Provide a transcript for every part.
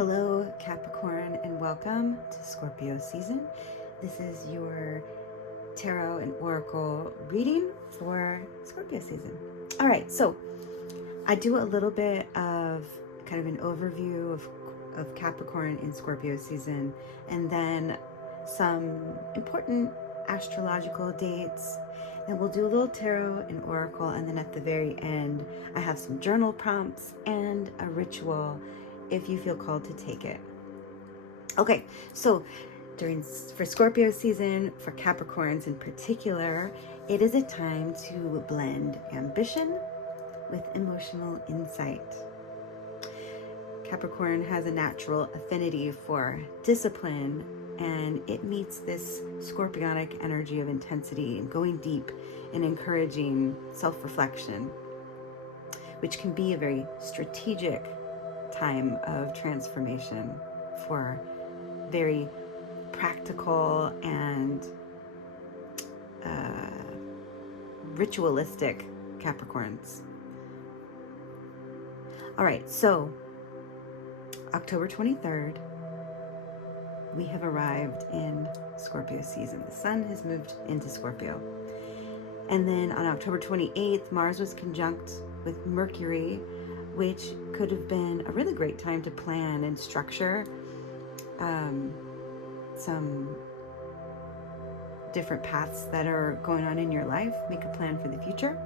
Hello, Capricorn, and welcome to Scorpio season. This is your tarot and oracle reading for Scorpio season. All right, so I do a little bit of kind of an overview of Capricorn in Scorpio season, and then some important astrological dates. And we'll do a little tarot and oracle, and then at the very end, I have some journal prompts and a ritual if you feel called to take it. Okay, so for Scorpio season, for Capricorns in particular, it is a time to blend ambition with emotional insight. Capricorn has a natural affinity for discipline, and it meets this scorpionic energy of intensity and going deep and encouraging self-reflection, which can be a very strategic time of transformation for very practical and ritualistic Capricorns. All right, so October 23rd, we have arrived in Scorpio season. The sun has moved into Scorpio. And then on October 28th, Mars was conjunct with Mercury, which could have been a really great time to plan and structure some different paths that are going on in your life. Make a plan for the future.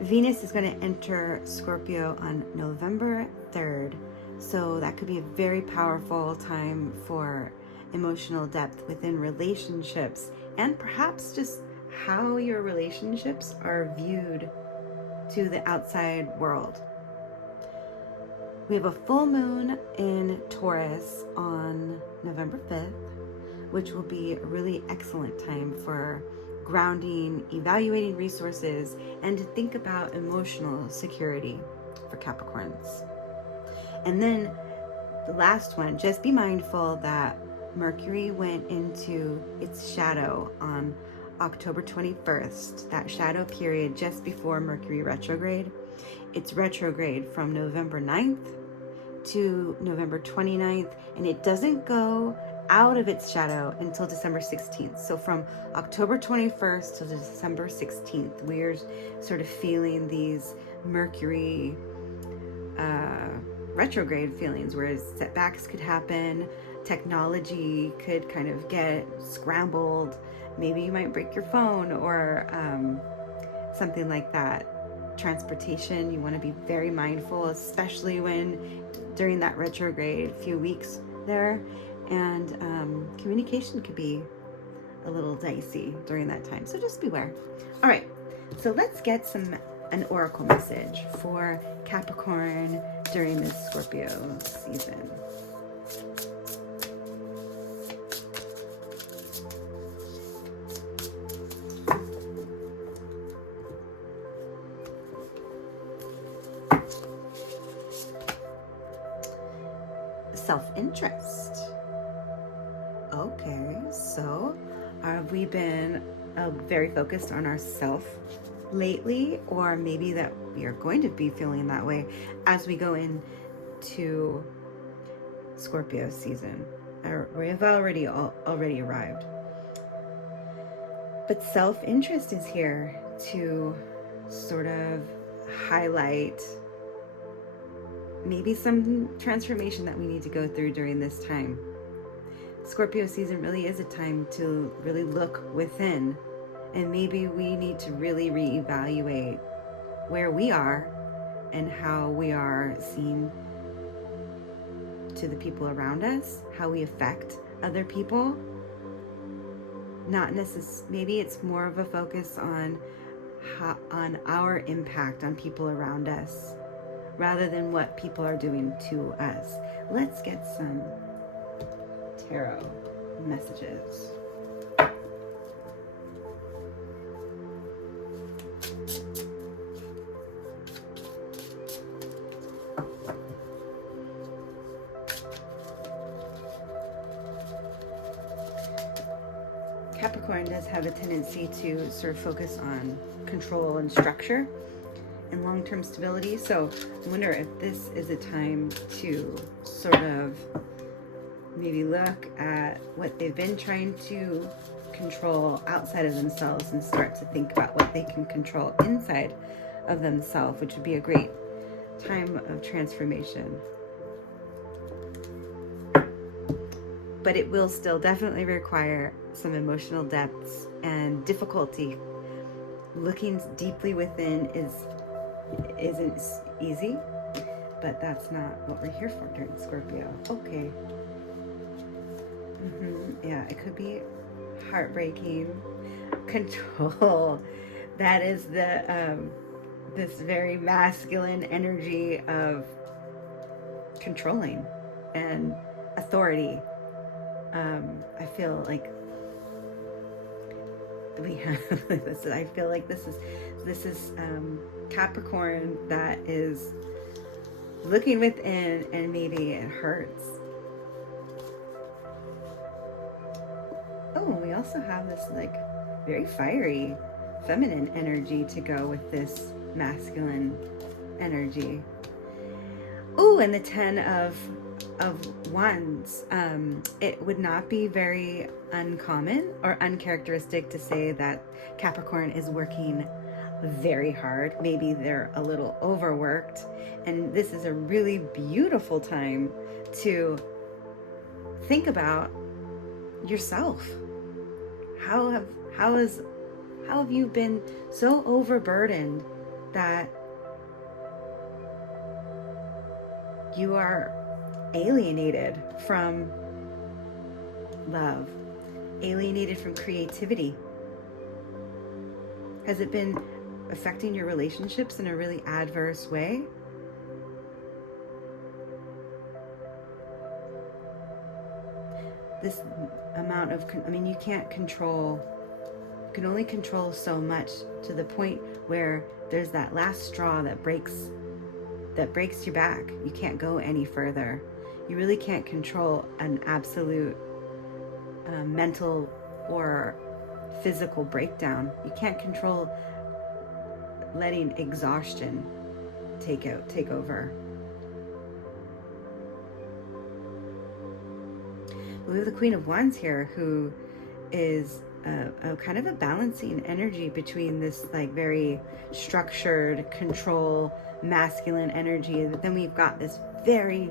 Venus is going to enter Scorpio on November 3rd. So that could be a very powerful time for emotional depth within relationships, and perhaps just how your relationships are viewed to the outside world. We have a full moon in Taurus on November 5th, which will be a really excellent time for grounding, evaluating resources, and to think about emotional security for Capricorns. And then the last one, just be mindful that Mercury went into its shadow on October 21st, that shadow period just before Mercury retrograde. It's retrograde from November 9th to November 29th, and it doesn't go out of its shadow until December 16th. So from October 21st to December 16th, we're sort of feeling these Mercury retrograde feelings, where setbacks could happen, technology could kind of get scrambled, maybe you might break your phone or something like that. Transportation, you want to be very mindful, especially when during that retrograde few weeks there, and communication could be a little dicey during that time, so just beware. All right, so let's get an oracle message for Capricorn during this Scorpio season. Self-interest. Okay, so have we been very focused on ourself lately, or maybe that we are going to be feeling that way as we go into Scorpio season, or we have already arrived. But self-interest is here to sort of highlight maybe some transformation that we need to go through during this time. Scorpio season really is a time to really look within, and maybe we need to really reevaluate where we are and how we are seen to the people around us, how we affect other people. Not necessarily, maybe it's more of a focus on our impact on people around us, rather than what people are doing to us. Let's get some tarot messages. Capricorn does have a tendency to sort of focus on control and structure, and long-term stability. So I wonder if this is a time to sort of maybe look at what they've been trying to control outside of themselves and start to think about what they can control inside of themselves, which would be a great time of transformation. But it will still definitely require some emotional depths and difficulty. Looking deeply within isn't easy, but that's not what we're here for during Scorpio. Okay. Yeah, it could be heartbreaking. Control. That is the this very masculine energy of controlling and authority. I feel like we have this. I feel like this is Capricorn that is looking within, and maybe it hurts. Oh, we also have this like very fiery feminine energy to go with this masculine energy. Oh, and the 10 of Wands. It would not be very uncommon or uncharacteristic to say that Capricorn is working very hard. Maybe they're a little overworked, and this is a really beautiful time to think about yourself. How have you been so overburdened that you are alienated from love, alienated from creativity? Has it been affecting your relationships in a really adverse way? This amount of, you can't control, you can only control so much, to the point where there's that last straw that breaks your back. You can't go any further. You really can't control an absolute mental or physical breakdown. You can't control letting exhaustion take over. We have the Queen of Wands here, who is a kind of a balancing energy between this like very structured control masculine energy. But then we've got this very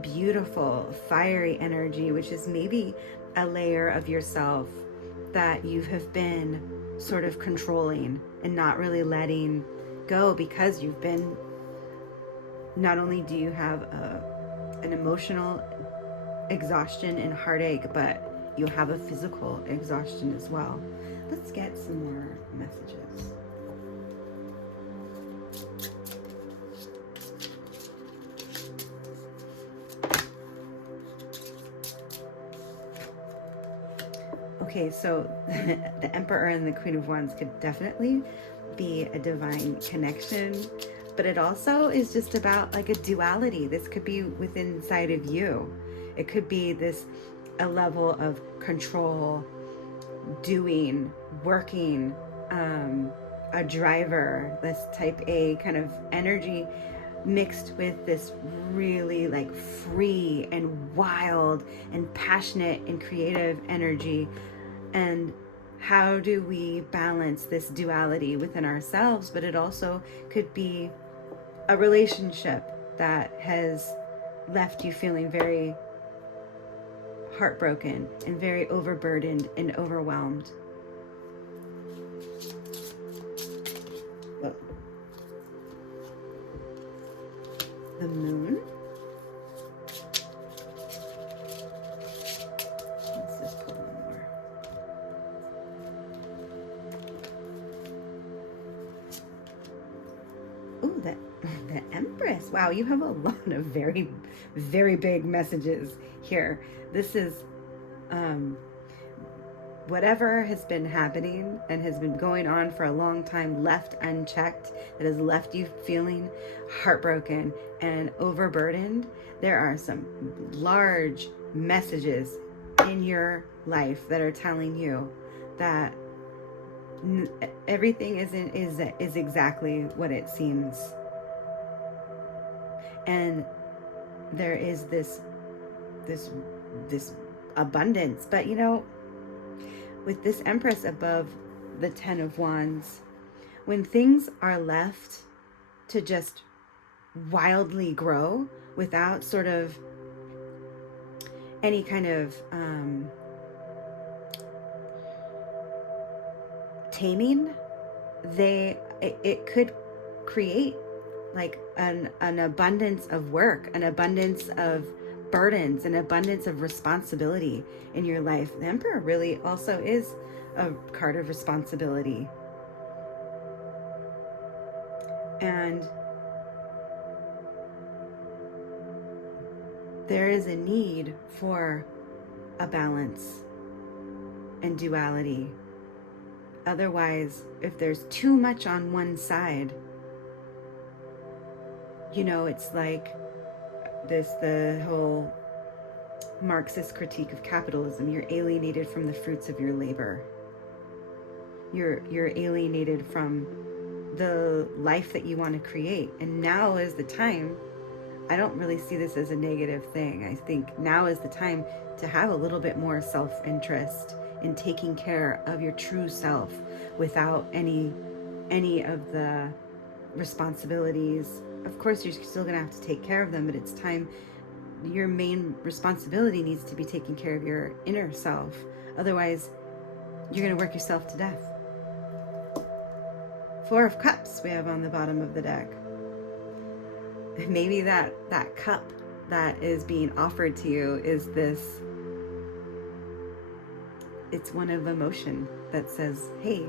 beautiful fiery energy, which is maybe a layer of yourself that you have been sort of controlling and not really letting go, because you've been, not only do you have an emotional exhaustion and heartache, but you have a physical exhaustion as well. Let's get some more messages. Okay, so the Emperor and the Queen of Wands could definitely be a divine connection, but it also is just about like a duality. This could be within inside of you. It could be a level of control, doing, working, a driver, this type A kind of energy, mixed with this really like free and wild and passionate and creative energy. And how do we balance this duality within ourselves? But it also could be a relationship that has left you feeling very heartbroken and very overburdened and overwhelmed. Whoa. The Moon. Let's just pull one more. Ooh, the Empress. Wow, you have a lot of very, very big messages here. This is whatever has been happening and has been going on for a long time, left unchecked, that has left you feeling heartbroken and overburdened. There are some large messages in your life that are telling you that Everything is exactly what it seems. And there is this abundance. But with this Empress above the 10 of Wands, when things are left to just wildly grow without sort of any kind of taming, it could create like an abundance of work, an abundance of burdens, an abundance of responsibility in your life. The Emperor really also is a card of responsibility. And there is a need for a balance and duality. Otherwise, if there's too much on one side, it's like the whole Marxist critique of capitalism. You're alienated from the fruits of your labor. You're alienated from the life that you want to create. And now is the time. I don't really see this as a negative thing. I think now is the time to have a little bit more self-interest in taking care of your true self without any of the responsibilities. Of course, you're still going to have to take care of them, but it's time. Your main responsibility needs to be taking care of your inner self. Otherwise, you're going to work yourself to death. 4 of Cups we have on the bottom of the deck. Maybe that cup that is being offered to you is this. It's one of emotion that says, "Hey,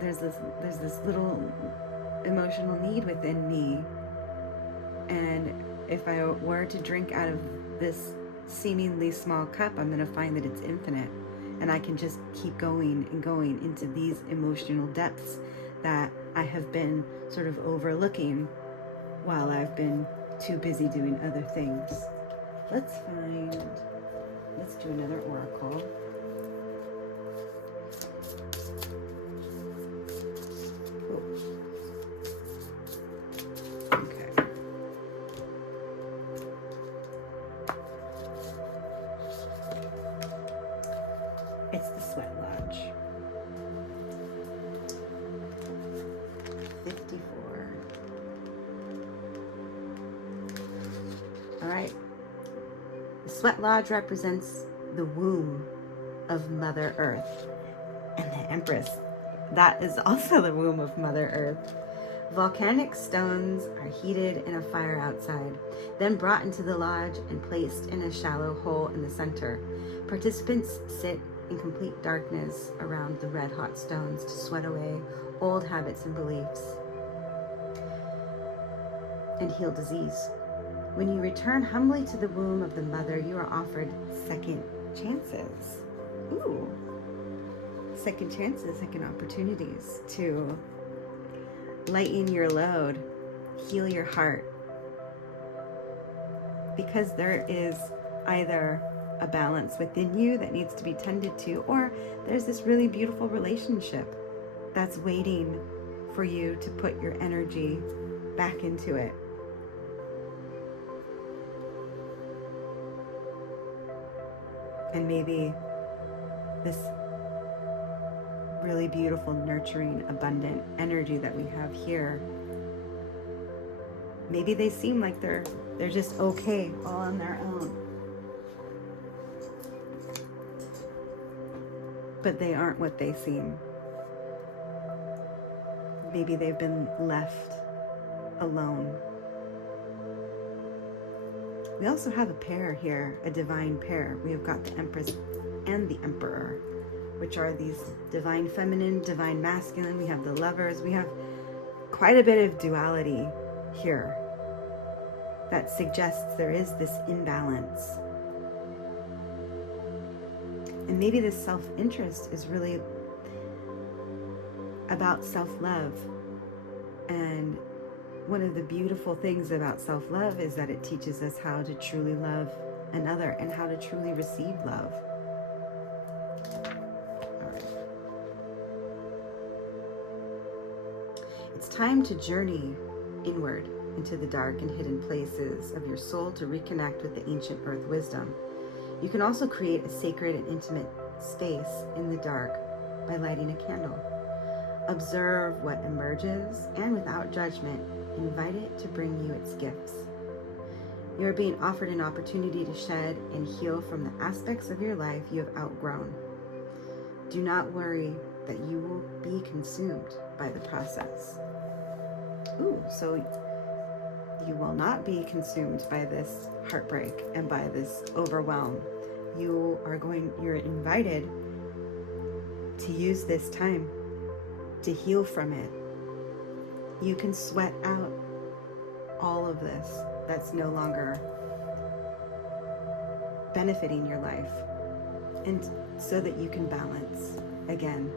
there's this little emotional need within me, and if I were to drink out of this seemingly small cup, I'm going to find that it's infinite, and I can just keep going and going into these emotional depths that I have been sort of overlooking while I've been too busy doing other things." Let's do another oracle. Okay. It's the Sweat Lodge. 54. All right. The Sweat Lodge represents the womb of Mother Earth. And the Empress, that is also the womb of Mother Earth. Volcanic stones are heated in a fire outside, then brought into the lodge and placed in a shallow hole in the center. Participants sit in complete darkness around the red-hot stones to sweat away old habits and beliefs and heal disease. When you return humbly to the womb of the mother, you are offered second chances. Ooh. Second chances, second opportunities to lighten your load, heal your heart. Because there is either a balance within you that needs to be tended to, or there's this really beautiful relationship that's waiting for you to put your energy back into it. And maybe this really beautiful, nurturing, abundant energy that we have here, maybe they seem like they're just okay all on their own. But they aren't what they seem. Maybe they've been left alone. We also have a pair here, a divine pair. We have got the Empress and the Emperor, which are these divine feminine, divine masculine. We have the lovers. We have quite a bit of duality here that suggests there is this imbalance. And maybe this self-interest is really about self-love. And one of the beautiful things about self-love is that it teaches us how to truly love another and how to truly receive love. All It's time to journey inward into the dark and hidden places of your soul to reconnect with the ancient earth wisdom. You can also create a sacred and intimate space in the dark by lighting a candle. Observe what emerges, and without judgment, invite it to bring you its gifts. You are being offered an opportunity to shed and heal from the aspects of your life you have outgrown. Do not worry that you will be consumed by the process. Ooh, so you will not be consumed by this heartbreak and by this overwhelm. You're invited to use this time to heal from it. You can sweat out all of this that's no longer benefiting your life, and so that you can balance again,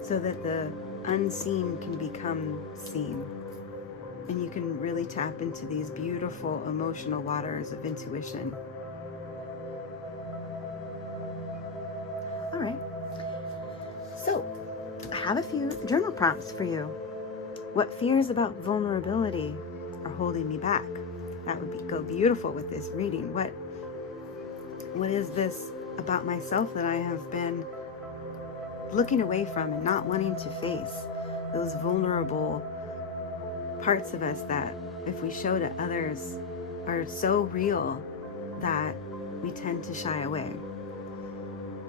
so that the unseen can become seen, and you can really tap into these beautiful emotional waters of intuition. All right, so I have a few journal prompts for you. What fears about vulnerability are holding me back? That would go beautiful with this reading. What is this about myself that I have been looking away from and not wanting to face? Those vulnerable parts of us that, if we show to others, are so real that we tend to shy away.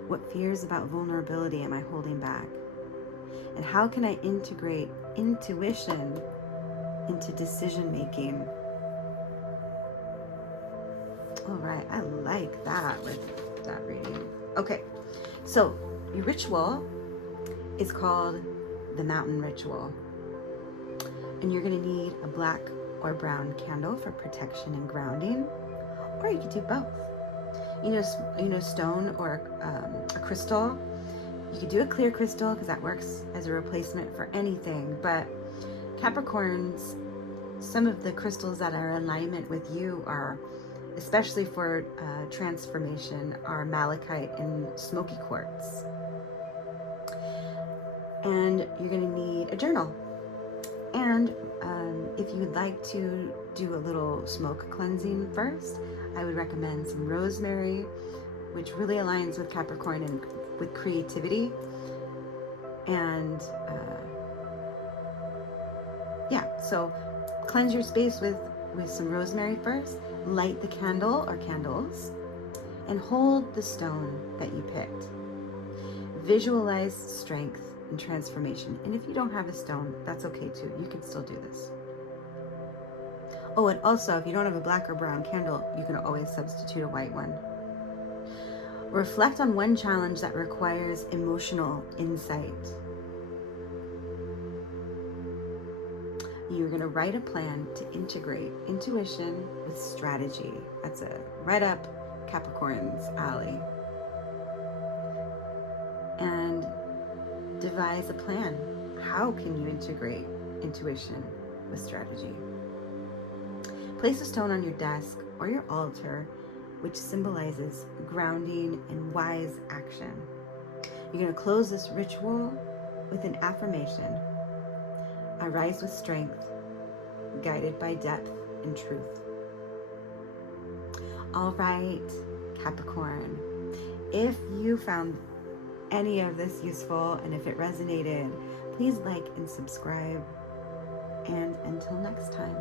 What fears about vulnerability am I holding back? And how can I integrate intuition into decision making? All right, I like that with that reading. Okay, so your ritual is called the Mountain Ritual. And you're going to need a black or brown candle for protection and grounding, or you could do both. You know, stone or a crystal. You could do a clear crystal because that works as a replacement for anything. But Capricorns, some of the crystals that are in alignment with you are, especially for transformation, are Malachite and Smokey Quartz. And you're going to need a journal. And if you would like to do a little smoke cleansing first, I would recommend some rosemary, which really aligns with Capricorn and with creativity. And so cleanse your space with some rosemary first, light the candle or candles, and hold the stone that you picked. Visualize strength and transformation. And if you don't have a stone, that's okay too. You can still do this. Oh, and also, if you don't have a black or brown candle, you can always substitute a white one. Reflect on one challenge that requires emotional insight. You're going to write a plan to integrate intuition with strategy. That's a right up Capricorn's alley. And devise a plan. How can you integrate intuition with strategy? Place a stone on your desk or your altar, which symbolizes grounding and wise action. You're going to close this ritual with an affirmation. I rise with strength, guided by depth and truth. All right, Capricorn, if you found any of this useful and if it resonated, please like and subscribe. And until next time.